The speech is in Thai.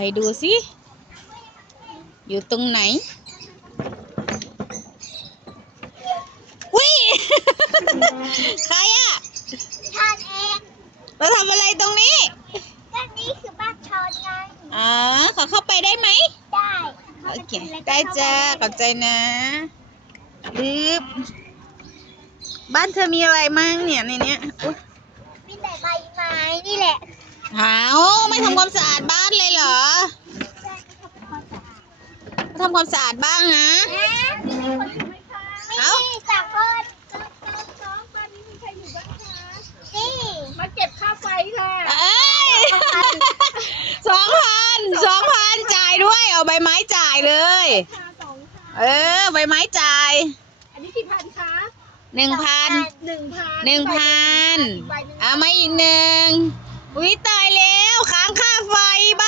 ไปดูสิ อยู่ตรงไหนวิใครอะชอนเองมาทำอะไรตรงนี้ ก็นี่คือบ้านชอนไงอ๋อขอเข้าไปได้ไหม ได้โอเค ได้จ้าขอบใจนะอึบบ้านเธอมีอะไรมั่งเนี่ยในเนี้ยอุ๊ยมีแต่ใบไม้นี่แหละหาวไม่ทำความสะอาดบ้านเลยเหรอ ใช่ก็ทำความสะอาด ทำความสะอาดบ้างนะนะมีคนอยู่ไหมคะเอ้าไม่มีสามคนน้องบ้านนี้มีใครอยู่บ้างคะ นี่มาเก็บค่าไฟค่ะ เอ้ยสองพันสองพันจ่ายด้วย เอาใบไม้จ่ายเลย ค่าสองค่ะ เออ ใบไม้จ่ายอันนี้กี่พันคะหนึ่งพัน หนึ่งพันหนึ่งพันใบหนึ่ง เอามาอีกหนึ่งอุ้ยตายแล้วค้างค่าไฟบ้านหลังนี้